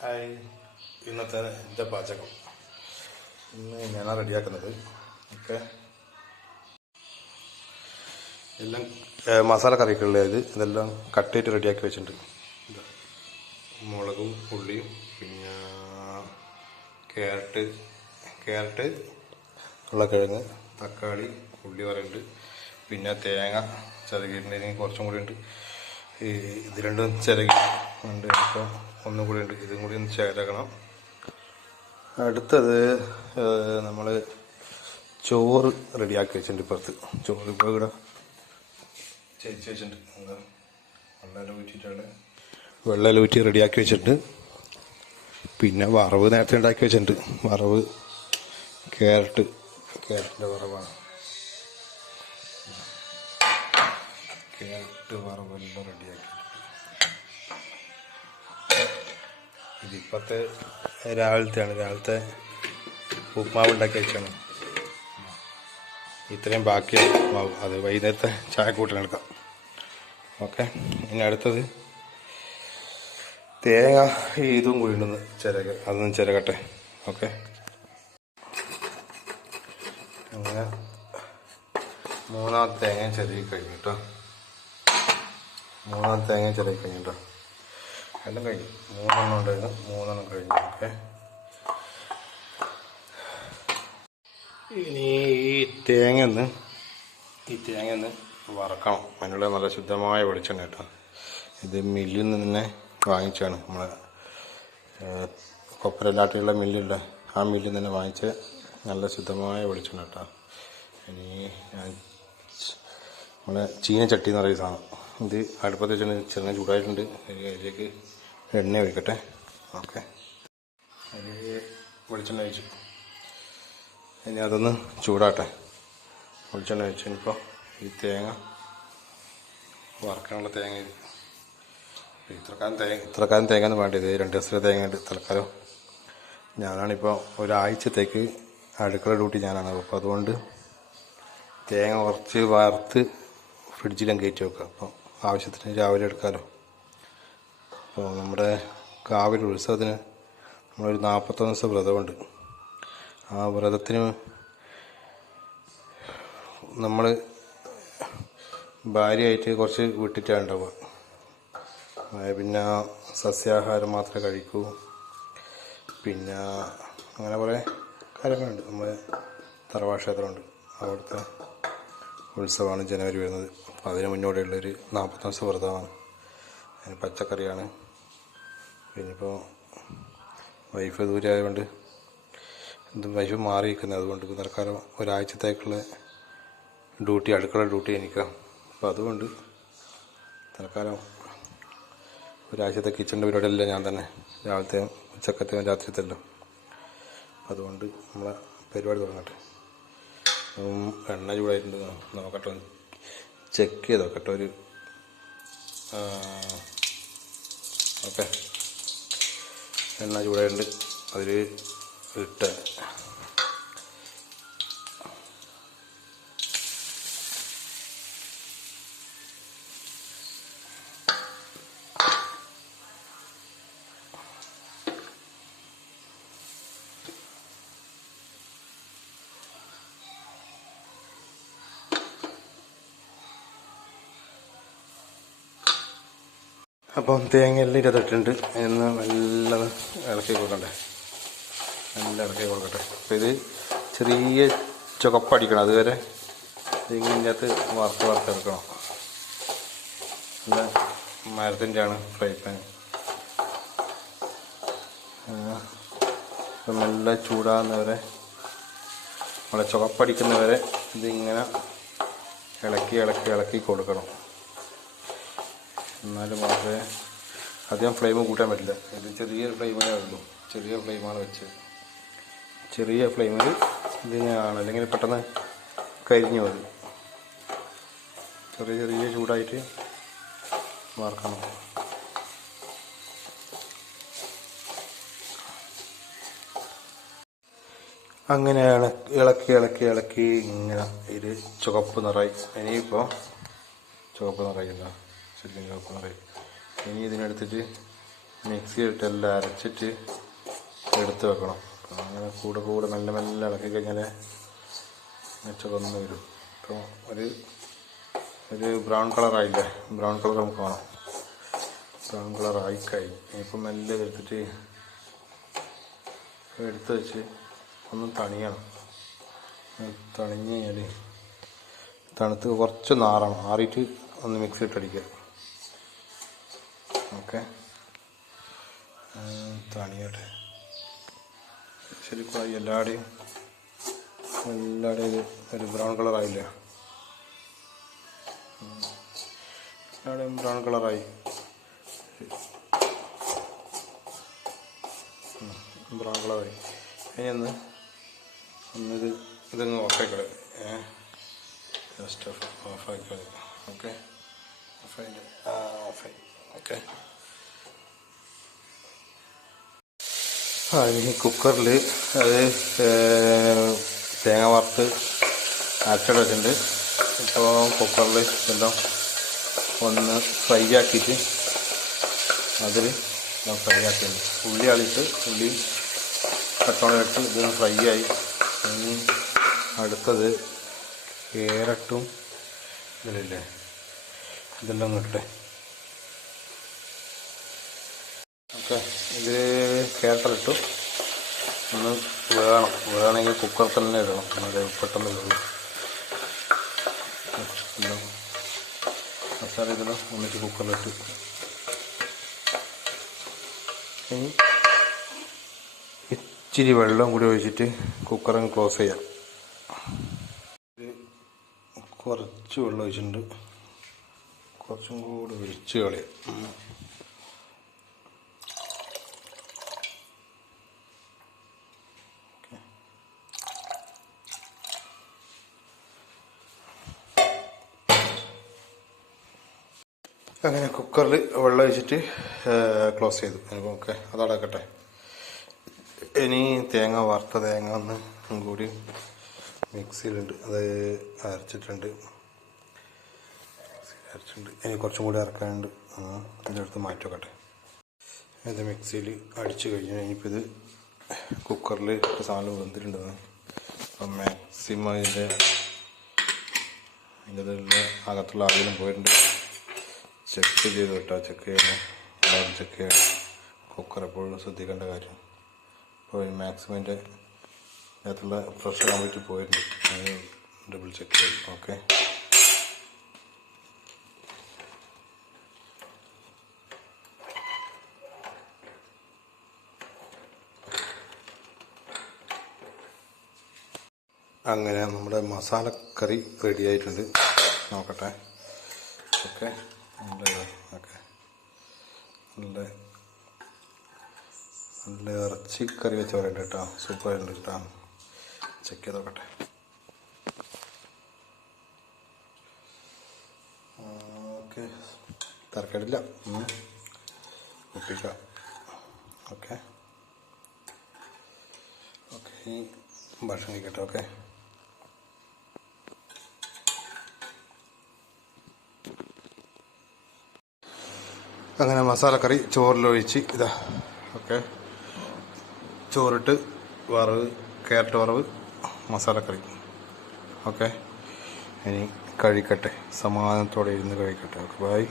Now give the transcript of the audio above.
Hi, ഇന്നത്തെ എൻ്റെ പാചകം ഇന്ന് ഞാനാണ് റെഡിയാക്കുന്നത്. ഓക്കെ, എല്ലാം മസാല കറിക്കുള്ളത് ഇതെല്ലാം കട്ട് ചെയ്തിട്ട് റെഡിയാക്കി വെച്ചിട്ടുണ്ട്. മുളകും ഉള്ളിയും പിന്നെ ക്യാരറ്റ് ഉരുളക്കിഴങ്ങ് തക്കാളി ഉള്ളി പറയുന്നുണ്ട്, പിന്നെ തേങ്ങ ചിരകിയിട്ടുണ്ടെങ്കിൽ കുറച്ചും കൂടി ഉണ്ട്. ഇത് രണ്ടും ചിരകി ഉണ്ട്. ഇപ്പോൾ ഒന്നും കൂടി ഉണ്ട്, ഇതും കൂടി ഒന്ന് ചേരക്കണം. അടുത്തത് നമ്മൾ ചോറ് റെഡിയാക്കി വെച്ചിട്ടുണ്ട്. ഇപ്പുറത്ത് ചോറ് ഇപ്പോൾ ഇവിടെ ചേച്ചി വെച്ചിട്ടുണ്ട്. വെള്ളം ഊറ്റി റെഡിയാക്കി വെച്ചിട്ടുണ്ട്. പിന്നെ വറവ് നേരത്തെ ഉണ്ടാക്കി വെച്ചിട്ടുണ്ട്. വറവ് ക്യാരറ്റിൻ്റെ വറവാണ്. ക്യാരറ്റ് വറവെല്ലാം റെഡിയാക്കി. ഇതിപ്പോഴത്തെ രാവിലത്തെ ഉപ്മാവ് ഉണ്ടാക്കി വെച്ചാണ്. ഇത്രയും ബാക്കിയാണ് മാവ്, അത് വൈകുന്നേരത്തെ ചായ കൂട്ടാനെടുക്കാം. ഓക്കെ, ഇനി അടുത്തത് തേങ്ങ ഇതും കൂടി ഉണ്ടെന്ന് അതൊന്നും ചിരകട്ടെ. ഓക്കെ, അങ്ങനെ മൂന്നാമത്തെ തേങ്ങ ചിരകി കഴിഞ്ഞിട്ടോ. എല്ലാം കഴിഞ്ഞു. 3 എണ്ണം ഉണ്ടായിരുന്നു, 3 എണ്ണം കഴിഞ്ഞു. ഓക്കെ, ഇനി ഈ തേങ്ങ ഒന്ന് വറക്കണം. അതിനുള്ള നല്ല ശുദ്ധമായ വെളിച്ചെണ്ണ കേട്ടോ. ഇത് മില്ലിൽ നിന്ന് തന്നെ വാങ്ങിച്ചാണ്. നമ്മളെ കൊപ്പരല്ലാട്ടിയുള്ള മില്ലുള്ള ആ മില്ലിൽ നിന്ന് തന്നെ വാങ്ങിച്ച നല്ല ശുദ്ധമായ വെളിച്ചെണ്ണ കേട്ടോ. ഇനി നമ്മളെ ചീനച്ചട്ടി എന്ന് പറയുന്ന സാധനം, ഇത് അടുപ്പത്ത് വെച്ചാൽ ചെറുങ്ങനെ ചൂടായിട്ടുണ്ട്. അതിലേക്ക് എണ്ണ ഒഴിക്കട്ടെ. ഓക്കെ, അതിൽ വെളിച്ചെണ്ണ ഒഴിച്ചു. ഇനി അതൊന്ന് ചൂടാട്ടെ. വെളിച്ചെണ്ണ ഒഴിച്ചു. ഇപ്പോൾ ഈ തേങ്ങ വറക്കാനുള്ള തേങ്ങ ഇത്രക്കാലം തേങ്ങ എന്ന് വേണ്ടത് 2 ദിവസത്തെ തേങ്ങ ഉണ്ട് തൽക്കാലം. ഞാനാണിപ്പോൾ ഒരാഴ്ചത്തേക്ക് അടുക്കള ഡ്യൂട്ടി ഞാനാണ്. അപ്പോൾ അതുകൊണ്ട് തേങ്ങ കുറച്ച് വറുത്ത് ഫ്രിഡ്ജിലും കയറ്റി വെക്കുക. അപ്പോൾ ആവശ്യത്തിന് രാവിലെ എടുക്കാമല്ലോ. അപ്പോൾ നമ്മുടെ കാവിലെ ഉത്സവത്തിന് നമ്മളൊരു 41 ദിവസം വ്രതമുണ്ട്. ആ വ്രതത്തിന് നമ്മൾ ഭാര്യയായിട്ട് കുറച്ച് വിട്ടിട്ടാണ് ഉണ്ടാവുക. പിന്നെ സസ്യാഹാരം മാത്രമേ കഴിക്കൂ. പിന്നെ അങ്ങനെ കുറേ കാര്യങ്ങളുണ്ട്. നമ്മുടെ തറവാട് ക്ഷേത്രമുണ്ട്, അവിടുത്തെ ഉത്സവമാണ് ജനുവരി വരുന്നത്. അപ്പോൾ അതിന് മുന്നോടിയുള്ളൊരു 40 ദിവസം വ്രതമാണ്. അതിന് പച്ചക്കറിയാണ്. പിന്നിപ്പോൾ വൈഫ് ദൂരെ ആയതുകൊണ്ട് വൈഫ് മാറി നിൽക്കുന്നത്. അതുകൊണ്ട് തൽക്കാലം ഒരാഴ്ചത്തേക്കുള്ള അടുക്കള ഡ്യൂട്ടി എനിക്കാണ്. അപ്പോൾ അതുകൊണ്ട് തൽക്കാലം ഒരാഴ്ചത്തെ കിച്ചണിൻ്റെ പരിപാടിയെല്ലാം ഞാൻ തന്നെ, രാവിലത്തെ ഉച്ചക്കത്തെ രാത്രിത്തെല്ലാം. അതുകൊണ്ട് നമ്മളെ പരിപാടി തുടങ്ങട്ടെ. എണ്ണ ചൂടായിട്ടുണ്ട്, നോക്കട്ടെ, ചെക്ക് ചെയ്ത് നോക്കട്ടെ. ഓക്കെ, എണ്ണ ചൂടായിട്ടുണ്ട്. അതിൽ ഇട്ട് അപ്പം തേങ്ങയെല്ലാം ഇരുത്തിട്ടുണ്ട്. എന്ന് നല്ല ഇളക്കി കൊടുക്കട്ടെ. അപ്പോൾ ഇത് ചെറിയ ചുവപ്പടിക്കണം. അതുവരെ ഇതിൻ്റെ അകത്ത് വറുത്തെടുക്കണം. നല്ല മരത്തിൻ്റെ ആണ് ഫ്രൈ പാൻ. ഇപ്പം നല്ല ചൂടാകുന്നവരെ, നമ്മളെ ചുവപ്പടിക്കുന്നവരെ ഇതിങ്ങനെ ഇളക്കി കൊടുക്കണം. എന്നാലും മാത്രമേ, അധികം ഫ്ലെയിം കൂട്ടാൻ പറ്റില്ല. ഇത് ചെറിയ ഫ്ലെയിമേ ഉള്ളൂ. ചെറിയ ഫ്ലെയിമാണ് വെച്ചത്. ചെറിയ ഫ്ലെയിമിൽ ഇതിനാണ്, അല്ലെങ്കിൽ പെട്ടെന്ന് കരിഞ്ഞു മതി. ചെറിയ ചൂടായിട്ട് വറക്കണം. അങ്ങനെ ഇളക്കി ഇങ്ങനെ ഇത് ചുവപ്പ് നിറയി. ഇനിയിപ്പോൾ ചുവപ്പ് നിറയില്ല, ശരിക്കും ചുവപ്പ് നിറയും. ഇനി ഇതിനെടുത്തിട്ട് മിക്സിയിലിട്ട് എല്ലാം അരച്ചിട്ട് എടുത്ത് വെക്കണം. അങ്ങനെ കൂടെ മെല്ലെ മെല്ലെ ഇളക്കി കഴിഞ്ഞാൽ മെച്ചക്കൊന്ന് വരും. ഇപ്പോൾ ഒരു ബ്രൗൺ കളറായില്ലേ, ബ്രൗൺ കളർ നമുക്ക് വേണം. ബ്രൗൺ കളർ ആയിക്കഴിഞ്ഞു. ഇപ്പം മെല്ലെ എടുത്തിട്ട് എടുത്ത് വെച്ച് ഒന്ന് തണിയണം. തണിഞ്ഞ് കഴിഞ്ഞാൽ തണുത്ത് കുറച്ച് നാറണം. ആറിയിട്ട് ഒന്ന് മിക്സി ഇട്ടടിക്കുക. ഓക്കെ, തണിയട്ടെ. ശരിക്കും എല്ലാവരുടെയും ഇത് ഒരു ബ്രൗൺ കളറായില്ലേ, എല്ലാവരുടെയും ബ്രൗൺ കളറായി. ബ്രൗൺ കളറായി. ഇനി ഇതൊന്ന് ഓഫാക്കിക്കളെ. ജസ്റ്റ് ഓഫാക്കിക്കളെ. ഓക്കെ, ഓഫായി. ഓക്കെ. ഇനി കുക്കറിൽ അത് തേങ്ങ വറുത്ത് അരച്ചിട്ട് വെച്ചിട്ടുണ്ട്. ഇപ്പോൾ കുക്കറിൽ എല്ലാം ഒന്ന് ഫ്രൈ ആക്കിയിട്ട് അതിൽ ഞാൻ ഫ്രൈ ആക്കിയിട്ടുണ്ട്. ഉള്ളി അളിയിട്ട് ഉള്ളി കട്ടോളം ഇട്ട് ഇതൊന്ന് ഫ്രൈ ആയി. ഇനി അടുത്തത് ക്യാരറ്റും ഇതിലില്ലേ ഇതെല്ലാം ഇട്ടെ. ഓക്കെ, ഇത് ക്യാരറ്റിലിട്ടു. ഒന്ന് വേണമെങ്കിൽ കുക്കർ തന്നെ ഇടണം. അത് പെട്ടെന്ന് വേണം. മസാല ഇതെല്ലാം ഒന്നിച്ച് കുക്കറിലിട്ട് ഇനി ഇച്ചിരി വെള്ളം കൂടി ഒഴിച്ചിട്ട് കുക്കറങ്ങ് ക്ലോസ് ചെയ്യാം. കുറച്ച് വെള്ളം ഒഴിച്ചിട്ടുണ്ട്. കുറച്ചും കൂടി ഒഴിച്ച് കളയാം. അങ്ങനെ കുക്കറിൽ വെള്ളം ഒഴിച്ചിട്ട് ക്ലോസ് ചെയ്തു. ഓക്കെ, അതടക്കട്ടെ. ഇനി വറുത്ത തേങ്ങ ഒന്ന് കൂടി മിക്സിയിലുണ്ട്, അത് അരച്ചിട്ടുണ്ട്. ഇനി കുറച്ചും കൂടി ഇറക്കാനുണ്ട്. ഇതെടുത്ത് മാറ്റി വെക്കട്ടെ. ഇത് മിക്സിയിൽ അടിച്ചു കഴിഞ്ഞാൽ ഇനിയിപ്പോൾ ഇത് കുക്കറിൽ സാധനം വെന്തിട്ടുണ്ടെന്ന്. അപ്പം മാക്സിമം ഇതിൻ്റെ അകത്തുള്ള ആരെങ്കിലും പോയിട്ടുണ്ട്. ചെക്ക് ചെയ്ത് കേട്ടോ, ചെക്ക് ചെയ്യണം. എല്ലാവരും ചെക്ക് ചെയ്യണം. കുക്കർ എപ്പോഴും ശ്രദ്ധിക്കേണ്ട കാര്യം. അപ്പോൾ മാക്സിമം ഇതിൻ്റെ അകത്തുള്ള പ്രഷർ കംപ്ലീറ്റ് പോയിട്ടുണ്ട്. അത് ഡബിൾ ചെക്ക് ചെയ്യും. ഓക്കെ, അങ്ങനെ നമ്മുടെ മസാലക്കറി റെഡി ആയിട്ടുണ്ട്. നോക്കട്ടെ. ഓക്കെ, ഓക്കെ, നല്ല ഇറച്ചിക്കറി വെച്ച് പറയണ്ട കേട്ടോ. സൂപ്പറായിട്ടുണ്ട് കേട്ടോ. ചെക്ക് ചെയ്ത് നോക്കട്ടെ. ഓക്കെ, തരക്കേടില്ല, ഒപ്പിക്കാം. ഓക്കെ ഓക്കെ, ഈ ഭക്ഷണം കഴിക്കട്ടെ. ഓക്കെ, അങ്ങനെ മസാലക്കറി ചോറിലൊഴിച്ച് ഇതാ. ഓക്കെ, ചോറിട്ട് വറവ്, ക്യാരറ്റ് വറവ്, മസാലക്കറി. ഓക്കെ, ഇനി കഴിക്കട്ടെ. സമാധാനത്തോടെ ഇരുന്ന് കഴിക്കട്ടെ. Okay, by.